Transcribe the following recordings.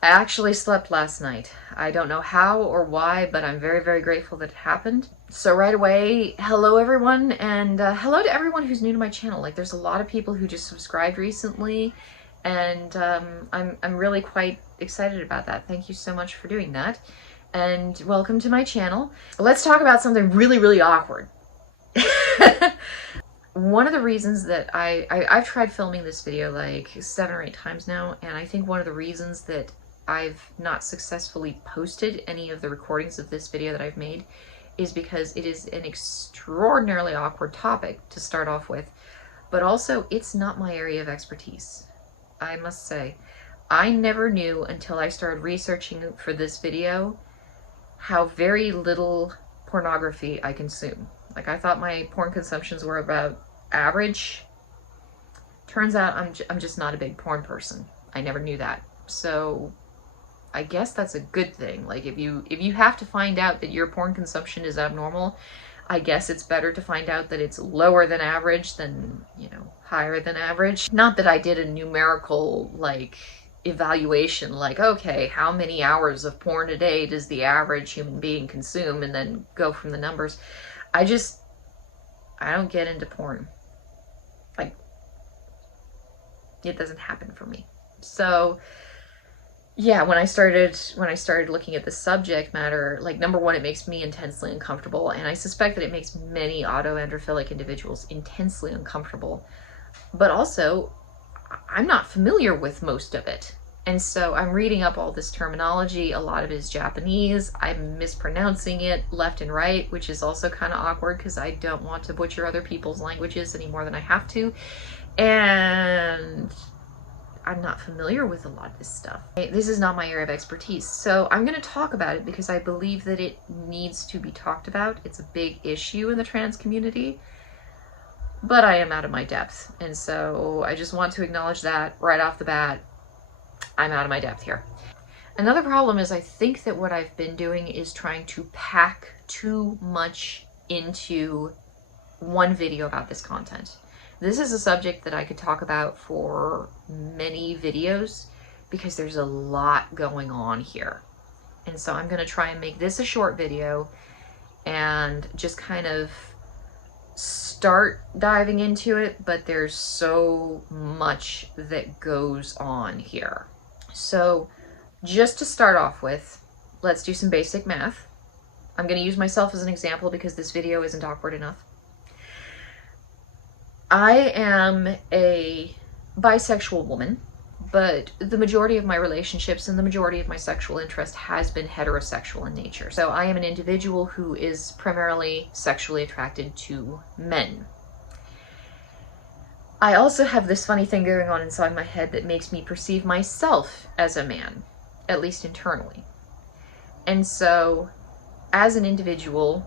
I actually slept last night. I don't know how or why, but I'm very, very grateful that it happened. So right away, hello everyone, and hello to everyone who's new to my channel. Like, there's a lot of people who just subscribed recently, and I'm really quite excited about that. Thank you so much for doing that, and welcome to my channel. Let's talk about something really, really awkward. One of the reasons that I've tried filming this video like 7 or 8 times now, and I think one of the reasons that I've not successfully posted any of the recordings of this video that I've made is because it is an extraordinarily awkward topic to start off with, but also it's not my area of expertise. I must say, I never knew until I started researching for this video how very little pornography I consume. Like, I thought my porn consumptions were about average. Turns out I'm just not a big porn person. I never knew that. So I guess that's a good thing. Like, if you have to find out that your porn consumption is abnormal, I guess it's better to find out that it's lower than average than, you know, higher than average. Not that I did a numerical, like, evaluation, like, okay, how many hours of porn a day does the average human being consume, and then go from the numbers. I don't get into porn. Like, it doesn't happen for me. So yeah, when I started looking at the subject matter, like, number one, it makes me intensely uncomfortable, and I suspect that it makes many autoandrophilic individuals intensely uncomfortable. But also, I'm not familiar with most of it. And so I'm reading up all this terminology. A lot of it is Japanese. I'm mispronouncing it left and right, which is also kind of awkward because I don't want to butcher other people's languages any more than I have to. And I'm not familiar with a lot of this stuff. This is not my area of expertise. So I'm going to talk about it because I believe that it needs to be talked about. It's a big issue in the trans community. But I am out of my depth. And so I just want to acknowledge that right off the bat. I'm out of my depth here. Another problem is I think that what I've been doing is trying to pack too much into one video about this content. This is a subject that I could talk about for many videos because there's a lot going on here. And so I'm going to try and make this a short video and just kind of start diving into it, but there's so much that goes on here. So just to start off with, let's do some basic math. I'm going to use myself as an example because this video isn't awkward enough. I am a bisexual woman, but the majority of my relationships and the majority of my sexual interest has been heterosexual in nature. So I am an individual who is primarily sexually attracted to men. I also have this funny thing going on inside my head that makes me perceive myself as a man, at least internally. And so, as an individual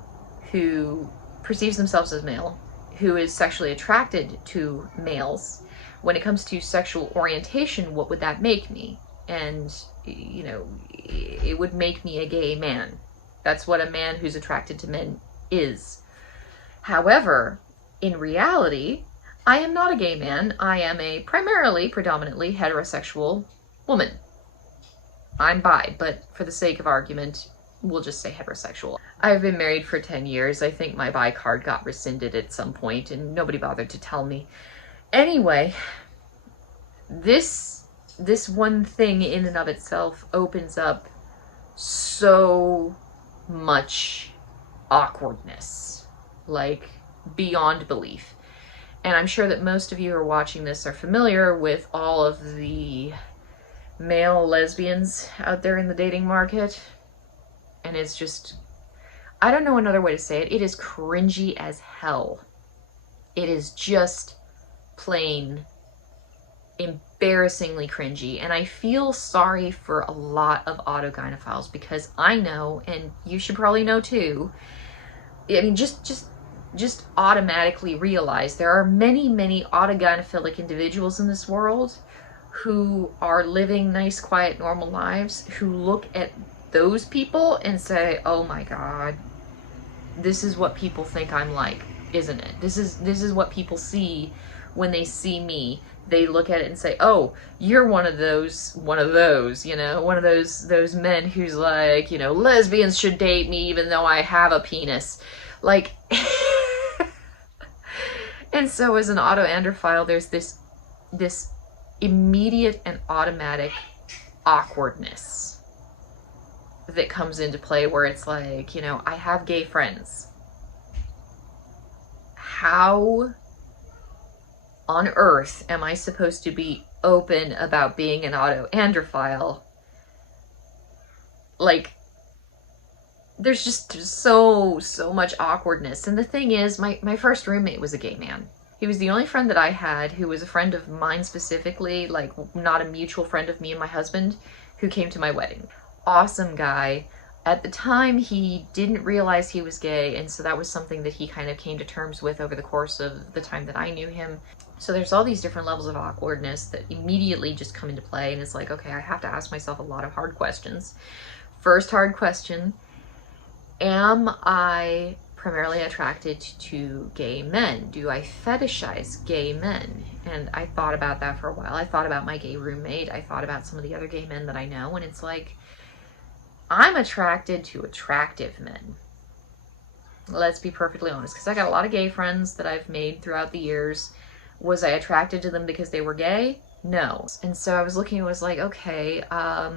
who perceives themselves as male, who is sexually attracted to males, when it comes to sexual orientation, what would that make me? And, you know, it would make me a gay man. That's what a man who's attracted to men is. However, in reality, I am not a gay man. I am a predominantly heterosexual woman. I'm bi, but for the sake of argument, we'll just say heterosexual. I've been married for 10 years. I think my bi card got rescinded at some point and nobody bothered to tell me. Anyway, this one thing in and of itself opens up so much awkwardness, like beyond belief. And I'm sure that most of you who are watching this are familiar with all of the male lesbians out there in the dating market. And it's just, I don't know another way to say it. It is cringy as hell. It is just plain embarrassingly cringy. And I feel sorry for a lot of autogynephiles because I know, and you should probably know too, I mean, just automatically realize there are many, many autogynephilic individuals in this world who are living nice, quiet, normal lives, who look at those people and say, oh my God, this is what people think I'm like, isn't it? This is what people see when they see me. they look at it and say, oh, you're one of those, you know, one of those men who's like, you know, lesbians should date me even though I have a penis. Like, and so as an autoandrophile, there's this immediate and automatic awkwardness that comes into play where it's like, you know, I have gay friends. How on earth am I supposed to be open about being an autoandrophile? Like, there's just so much awkwardness. And the thing is, my first roommate was a gay man. He was the only friend that I had who was a friend of mine specifically, like not a mutual friend of me and my husband, who came to my wedding. Awesome guy. At the time, he didn't realize he was gay, and so that was something that he kind of came to terms with over the course of the time that I knew him. So there's all these different levels of awkwardness that immediately just come into play, and it's like, okay, I have to ask myself a lot of hard questions. First hard question, am I primarily attracted to gay men? Do I fetishize gay men? And I thought about that for a while. I thought about my gay roommate. I thought about some of the other gay men that I know, and it's like, I'm attracted to attractive men. Let's be perfectly honest, because I got a lot of gay friends that I've made throughout the years. Was I attracted to them because they were gay? No. And so I was looking and was like, okay, I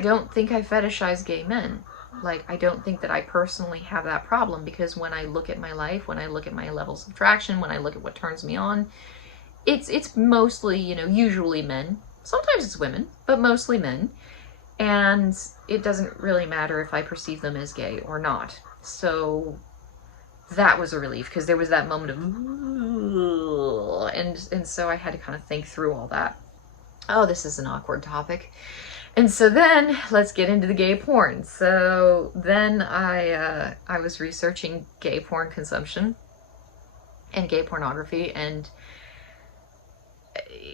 don't think I fetishize gay men. Like, I don't think that I personally have that problem, because when I look at my life, when I look at my levels of attraction, when I look at what turns me on, it's mostly, you know, usually men. Sometimes it's women, but mostly men. And it doesn't really matter if I perceive them as gay or not. So that was a relief, because there was that moment of, and so I had to kind of think through all that. Oh, this is an awkward topic. And so then let's get into the gay porn. So then I was researching gay porn consumption and gay pornography, and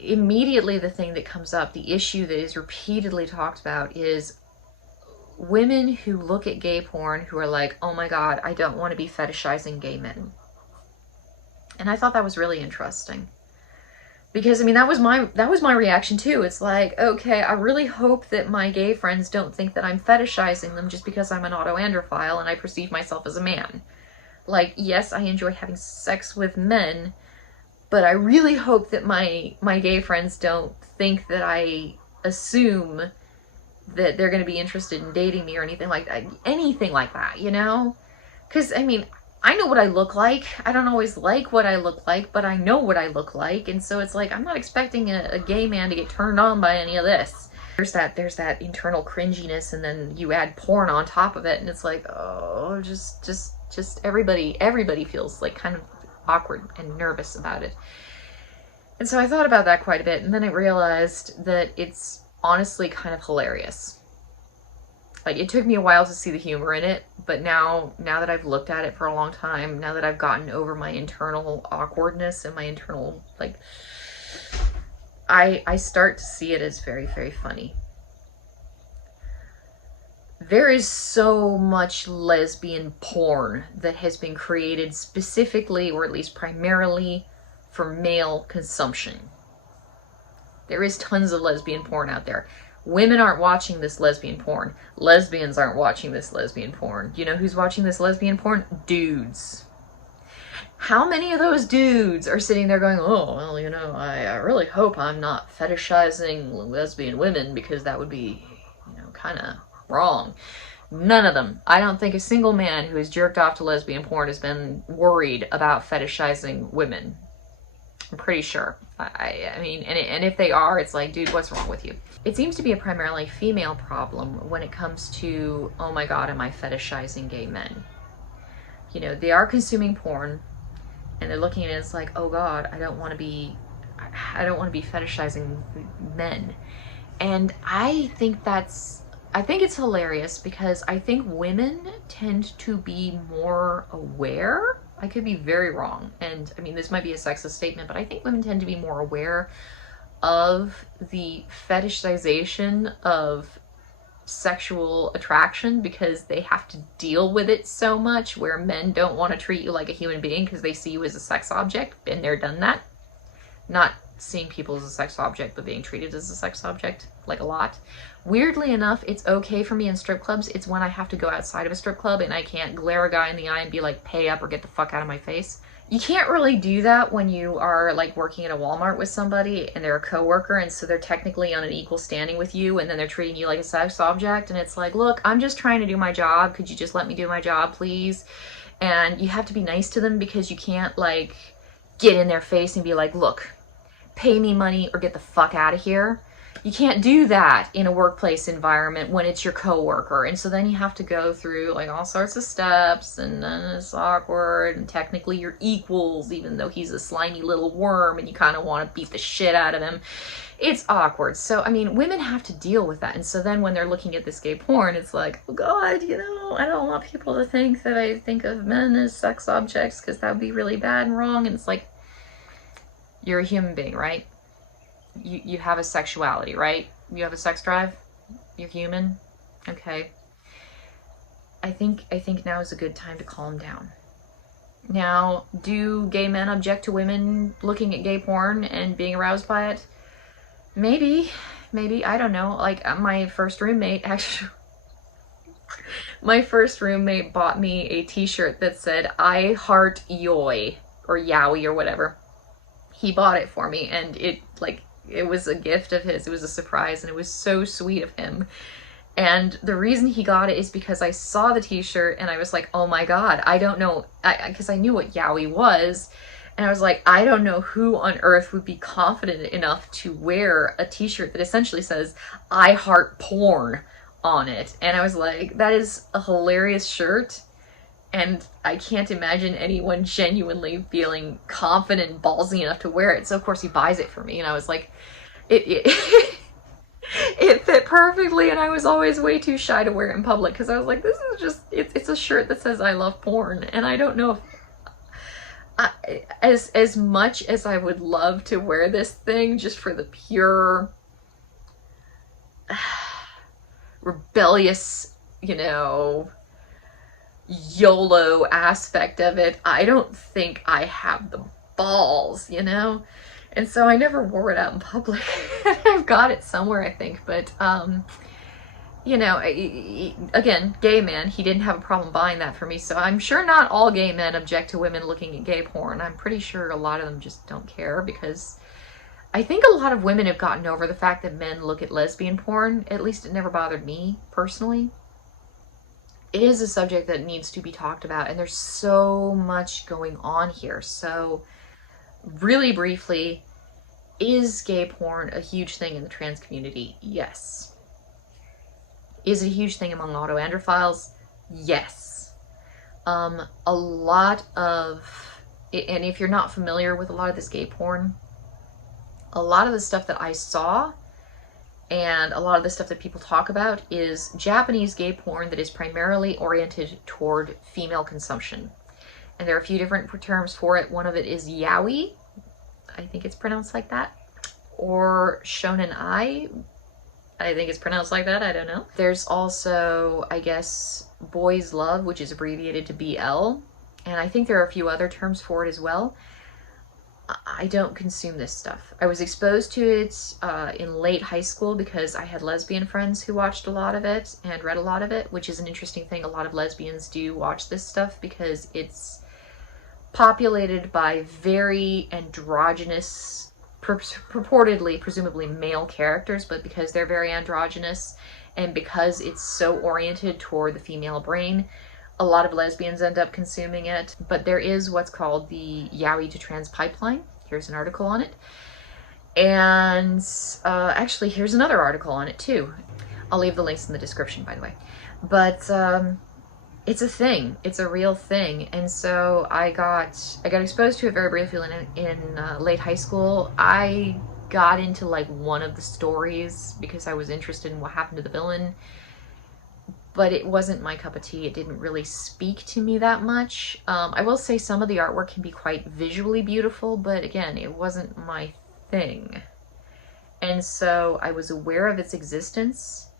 immediately the thing that comes up, the issue that is repeatedly talked about, is women who look at gay porn who are like, oh my God, I don't want to be fetishizing gay men. And I thought that was really interesting. Because, I mean, that was my reaction too. It's like, okay, I really hope that my gay friends don't think that I'm fetishizing them just because I'm an autoandrophile and I perceive myself as a man. Like, yes, I enjoy having sex with men, but I really hope that my gay friends don't think that I assume that they're going to be interested in dating me or anything like that, you know? Because, I mean, I know what I look like. I don't always like what I look like, but I know what I look like. And so it's like, I'm not expecting a gay man to get turned on by any of this. There's that internal cringiness, and then you add porn on top of it, and it's like, oh, just everybody feels like kind of awkward and nervous about it. And so I thought about that quite a bit, and then I realized that it's honestly kind of hilarious. Like, it took me a while to see the humor in it, but now that I've looked at it for a long time, now that I've gotten over my internal awkwardness and my internal, like, I start to see it as very, very funny. There is so much lesbian porn that has been created specifically, or at least primarily, for male consumption. There is tons of lesbian porn out there. Women aren't watching this lesbian porn. Lesbians aren't watching this lesbian porn. You know who's watching this lesbian porn? Dudes. How many of those dudes are sitting there going, oh, well, you know, I really hope I'm not fetishizing lesbian women, because that would be, you know, kind of wrong. None of them. I don't think a single man who has jerked off to lesbian porn has been worried about fetishizing women. I'm pretty sure. I mean, and if they are, it's like, dude, what's wrong with you? It seems to be a primarily female problem when it comes to, oh my God, am I fetishizing gay men? You know, they are consuming porn, and they're looking at it as like, oh God, I don't want to be fetishizing men. And I think it's hilarious, because I think women tend to be more aware. I could be very wrong, and I mean, this might be a sexist statement, but I think women tend to be more aware of the fetishization of sexual attraction because they have to deal with it so much, where men don't want to treat you like a human being because they see you as a sex object. Been there, done that. Not seeing people as a sex object, but being treated as a sex object, like, a lot. Weirdly enough, it's okay for me in strip clubs. It's when I have to go outside of a strip club and I can't glare a guy in the eye and be like, pay up or get the fuck out of my face. You can't really do that when you are, like, working at a Walmart with somebody and they're a coworker, and so they're technically on an equal standing with you, and then they're treating you like a sex object, and it's like, look, I'm just trying to do my job. Could you just let me do my job, please? And you have to be nice to them because you can't, like, get in their face and be like, look, pay me money or get the fuck out of here. You can't do that in a workplace environment when it's your coworker. And so then you have to go through, like, all sorts of steps, and then it's awkward, and technically you're equals, even though he's a slimy little worm and you kind of want to beat the shit out of him. It's awkward. So, I mean, women have to deal with that. And so then when they're looking at this gay porn, it's like, oh God, you know, I don't want people to think that I think of men as sex objects, because that would be really bad and wrong. And it's like, you're a human being, right? You have a sexuality, right? You have a sex drive? You're human? Okay. I think now is a good time to calm down. Now, do gay men object to women looking at gay porn and being aroused by it? Maybe, I don't know. Like, my first roommate bought me a t-shirt that said, I heart yoy, or yowie, or whatever. He bought it for me, and it was a gift of his. It was a surprise, and it was so sweet of him. And the reason he got it is because I saw the t-shirt and I was like, oh my God, I don't know, because I knew what yaoi was. And I was like, I don't know who on earth would be confident enough to wear a t-shirt that essentially says, I heart porn on it. And I was like, that is a hilarious shirt. And I can't imagine anyone genuinely feeling confident and ballsy enough to wear it. So of course he buys it for me. And I was like, it fit perfectly. And I was always way too shy to wear it in public, because I was like, this is just, it's a shirt that says I love porn. And I don't know if, as much as I would love to wear this thing just for the pure rebellious, you know, YOLO aspect of it, I don't think I have the balls, you know? And so I never wore it out in public. I've got it somewhere, I think, but, you know, again, gay man, he didn't have a problem buying that for me, so I'm sure not all gay men object to women looking at gay porn. I'm pretty sure a lot of them just don't care, because I think a lot of women have gotten over the fact that men look at lesbian porn. At least it never bothered me, personally. It is a subject that needs to be talked about, and there's so much going on here. So, really briefly, is gay porn a huge thing in the trans community? Yes. Is it a huge thing among autoandrophiles? Yes. A lot of, and if you're not familiar with a lot of this gay porn, a lot of the stuff that I saw and a lot of the stuff that people talk about is Japanese gay porn that is primarily oriented toward female consumption. And there are a few different terms for it. One of it is yaoi, I think it's pronounced like that, or shonen ai, I think it's pronounced like that, I don't know. There's also, I guess, boys love, which is abbreviated to BL, and I think there are a few other terms for it as well. I don't consume this stuff. I was exposed to it in late high school because I had lesbian friends who watched a lot of it and read a lot of it, which is an interesting thing. A lot of lesbians do watch this stuff because it's populated by very androgynous, purportedly, presumably male characters, but because they're very androgynous and because it's so oriented toward the female brain, a lot of lesbians end up consuming it. But there is what's called the yaoi to trans pipeline. Here's an article on it. And actually, here's another article on it too. I'll leave the links in the description, by the way. But it's a thing. It's a real thing. And so I got exposed to it very briefly in late high school. I got into like one of the stories because I was interested in what happened to the villain. But it wasn't my cup of tea. It didn't really speak to me that much. I will say some of the artwork can be quite visually beautiful, but again, it wasn't my thing. And so I was aware of its existence,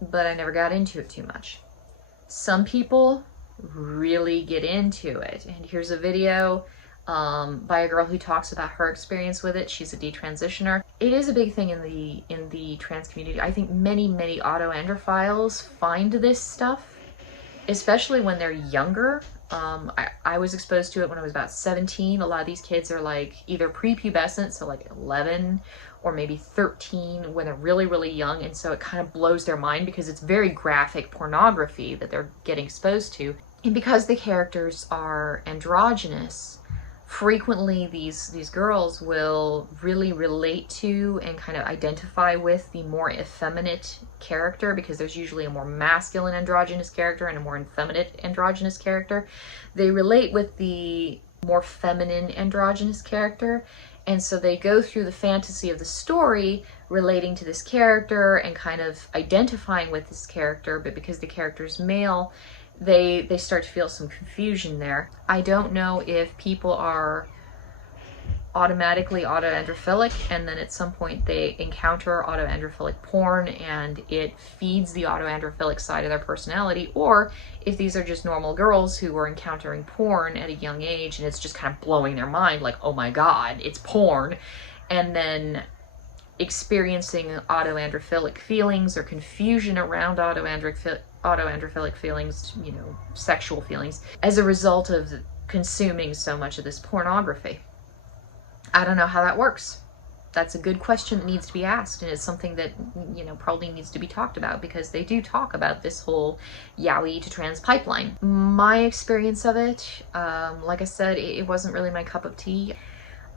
but I never got into it too much. Some people really get into it, and here's a video by a girl who talks about her experience with it. She's a detransitioner. It is a big thing in the trans community. I think many autoandrophiles find this stuff, especially when they're younger. I was exposed to it when I was about 17. A lot of these kids are like either prepubescent, so like 11, or maybe 13 when they're really young, and so it kind of blows their mind because it's very graphic pornography that they're getting exposed to. And because the characters are androgynous, frequently these girls will really relate to and kind of identify with the more effeminate character, because there's usually a more masculine androgynous character and a more effeminate androgynous character. They relate with the more feminine androgynous character, and so they go through the fantasy of the story relating to this character and kind of identifying with this character, but because the character's male, they start to feel some confusion there. I don't know if people are automatically autoandrophilic and then at some point they encounter autoandrophilic porn and it feeds the autoandrophilic side of their personality, or if these are just normal girls who are encountering porn at a young age and it's just kind of blowing their mind, like, oh my god, it's porn, and then experiencing autoandrophilic feelings or confusion around autoandrophilic feelings, you know, sexual feelings, as a result of consuming so much of this pornography. I don't know how that works. That's a good question that needs to be asked, and it's something that, you know, probably needs to be talked about, because they do talk about this whole yaoi to trans pipeline. My experience of it, like I said, it wasn't really my cup of tea.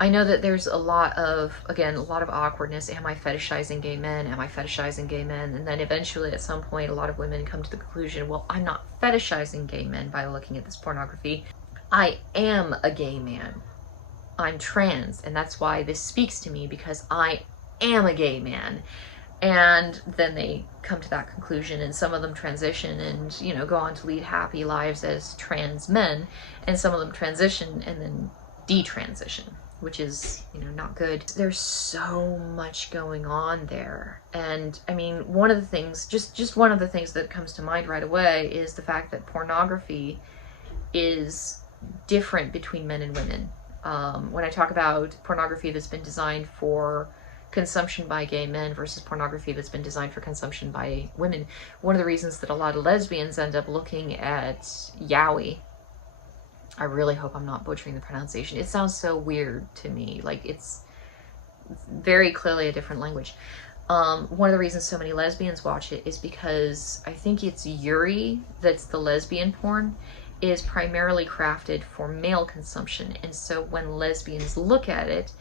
I know that there's a lot of awkwardness. Am I fetishizing gay men? Am I fetishizing gay men? And then eventually at some point, a lot of women come to the conclusion, well, I'm not fetishizing gay men by looking at this pornography. I am a gay man. I'm trans, and that's why this speaks to me, because I am a gay man. And then they come to that conclusion, and some of them transition and, you know, go on to lead happy lives as trans men, and some of them transition and then detransition, which is, you know, not good. There's so much going on there. And I mean, one of the things, just one of the things that comes to mind right away is the fact that pornography is different between men and women. When I talk about pornography that's been designed for consumption by gay men versus pornography that's been designed for consumption by women, one of the reasons that a lot of lesbians end up looking at yaoi, I really hope I'm not butchering the pronunciation. It sounds so weird to me. Like, it's very clearly a different language. One of the reasons so many lesbians watch it is because I think it's Yuri that's the lesbian porn, is primarily crafted for male consumption. And so when lesbians look at it,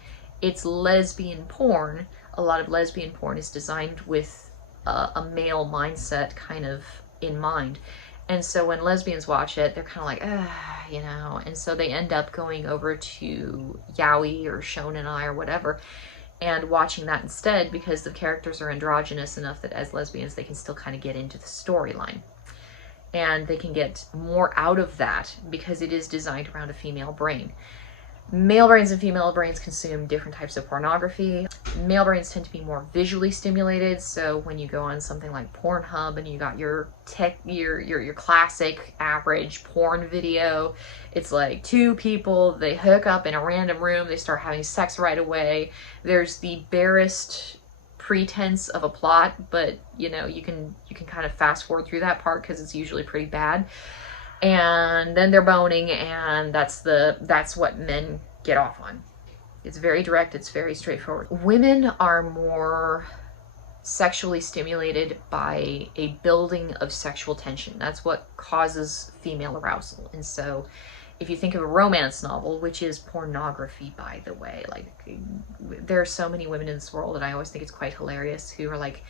it's lesbian porn. A lot of lesbian porn is designed with a male mindset kind of in mind. And so when lesbians watch it, they're kind of like, you know, and so they end up going over to yaoi or shonenai or whatever and watching that instead, because the characters are androgynous enough that as lesbians they can still kind of get into the storyline. And they can get more out of that because it is designed around a female brain. Male brains and female brains consume different types of pornography. Male brains tend to be more visually stimulated, so when you go on something like Pornhub and you got your classic average porn video, it's like two people, they hook up in a random room, they start having sex right away. There's the barest pretense of a plot, but you know, you can kind of fast forward through that part because it's usually pretty bad. And then they're boning, and that's what men get off on. It's very direct, it's very straightforward. Women are more sexually stimulated by a building of sexual tension. That's what causes female arousal. And so if you think of a romance novel, which is pornography, by the way, like, there are so many women in this world, and I always think it's quite hilarious, who are like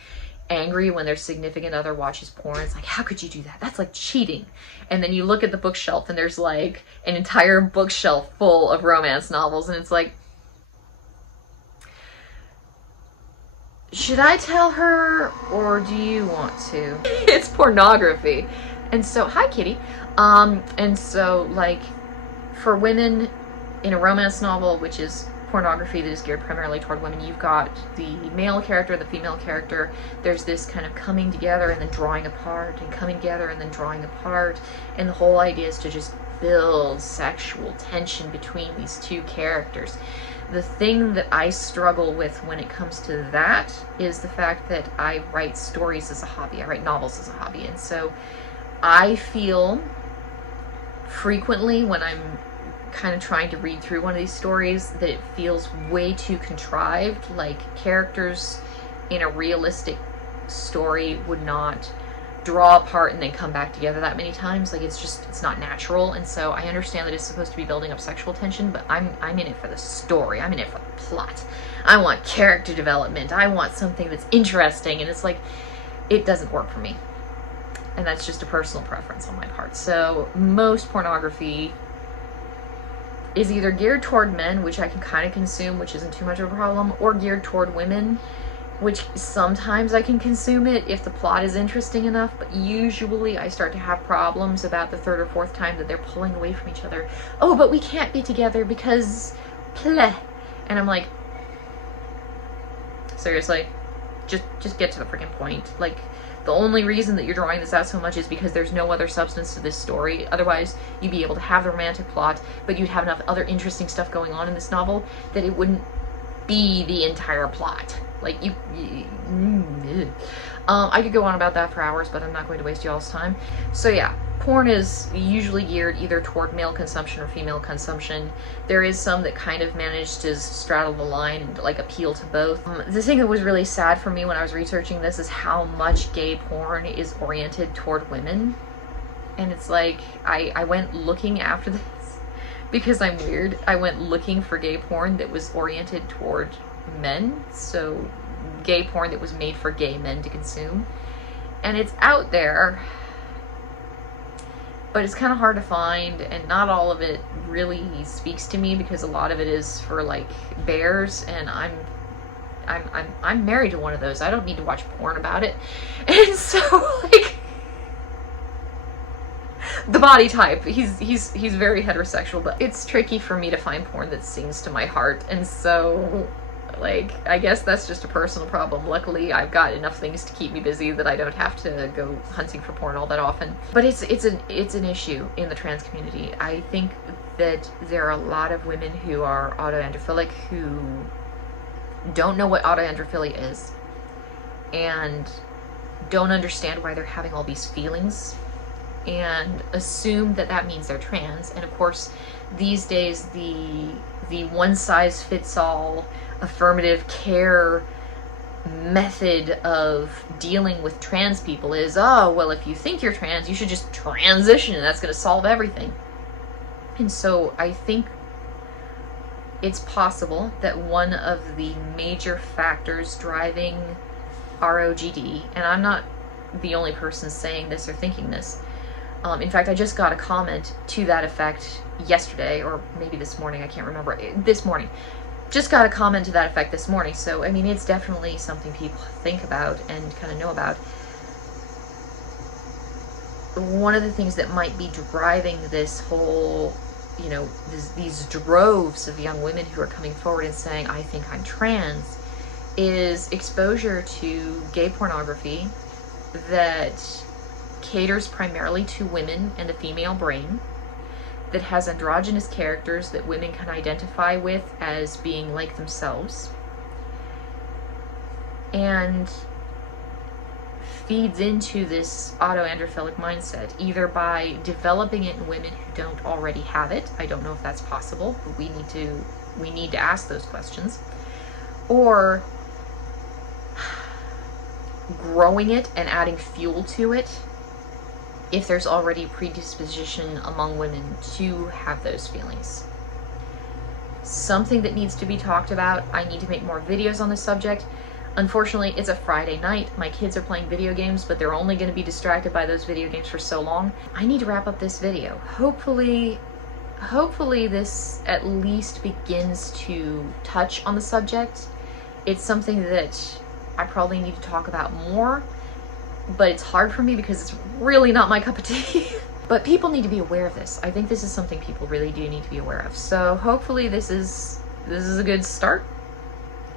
angry when their significant other watches porn. It's like, how could you do that? That's like cheating. And then you look at the bookshelf and there's like an entire bookshelf full of romance novels, and it's like, should I tell her or do you want to? It's pornography. And so, hi kitty. And so, like, for women in a romance novel, which is pornography that is geared primarily toward women. You've got the male character, the female character. There's this kind of coming together and then drawing apart, and coming together and then drawing apart. And the whole idea is to just build sexual tension between these two characters. The thing that I struggle with when it comes to that is the fact that I write stories as a hobby. I write novels as a hobby. And so I feel frequently when I'm kind of trying to read through one of these stories that it feels way too contrived. Like, characters in a realistic story would not draw apart and then come back together that many times. Like, it's not natural. And so I understand that it's supposed to be building up sexual tension, but I'm in it for the story. I'm in it for the plot. I want character development. I want something that's interesting. And it's like, it doesn't work for me. And that's just a personal preference on my part. So most pornography is either geared toward men, which I can kind of consume, which isn't too much of a problem, or geared toward women, which sometimes I can consume it if the plot is interesting enough, but usually I start to have problems about the third or fourth time that they're pulling away from each other. Oh, but we can't be together because pleh. And I'm like, seriously, just get to the freaking point. Like, the only reason that you're drawing this out so much is because there's no other substance to this story. Otherwise, you'd be able to have the romantic plot, but you'd have enough other interesting stuff going on in this novel that it wouldn't be the entire plot. Like, I could go on about that for hours, but I'm not going to waste y'all's time. So yeah, porn is usually geared either toward male consumption or female consumption. There is some that kind of managed to straddle the line and like appeal to both. The thing that was really sad for me when I was researching this is how much gay porn is oriented toward women. And it's like, I went looking after this because I'm weird. I went looking for gay porn that was oriented toward men, so gay porn that was made for gay men to consume, and it's out there, but it's kind of hard to find, and not all of it really speaks to me because a lot of it is for like bears, and I'm married to one of those. I don't need to watch porn about it. And so like, the body type, he's very heterosexual, but it's tricky for me to find porn that sings to my heart. And so like, I guess that's just a personal problem. Luckily, I've got enough things to keep me busy that I don't have to go hunting for porn all that often. But it's an issue in the trans community. I think that there are a lot of women who are autoandrophilic who don't know what autoandrophilia is and don't understand why they're having all these feelings and assume that that means they're trans. And of course, these days, the one-size-fits-all affirmative care method of dealing with trans people is, oh, well, if you think you're trans, you should just transition and that's going to solve everything. And so I think it's possible that one of the major factors driving ROGD, and I'm not the only person saying this or thinking this, in fact, I just got a comment to that effect yesterday, or maybe this morning, I can't remember, this morning. Just got a comment to that effect this morning. So, I mean, it's definitely something people think about and kind of know about. One of the things that might be driving this whole, you know, these droves of young women who are coming forward and saying, I think I'm trans, is exposure to gay pornography that caters primarily to women and the female brain, that has androgynous characters that women can identify with as being like themselves, and feeds into this autoandrophilic mindset, either by developing it in women who don't already have it. I don't know if that's possible, but we need to ask those questions, or growing it and adding fuel to it if there's already predisposition among women to have those feelings. Something that needs to be talked about. I need to make more videos on this subject. Unfortunately, it's a Friday night. My kids are playing video games, but they're only going to be distracted by those video games for so long. I need to wrap up this video. Hopefully this at least begins to touch on the subject. It's something that I probably need to talk about more, but it's hard for me because it's really not my cup of tea. But people need to be aware of this. I think this is something people really do need to be aware of. So hopefully this is this is a good start,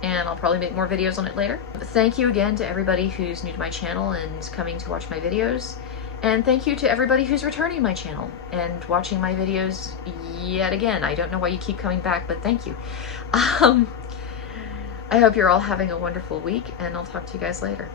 and I'll probably make more videos on it later. But thank you again to everybody who's new to my channel and coming to watch my videos. And thank you to everybody who's returning to my channel and watching my videos yet again. I don't know why you keep coming back, but thank you. I hope you're all having a wonderful week, and I'll talk to you guys later.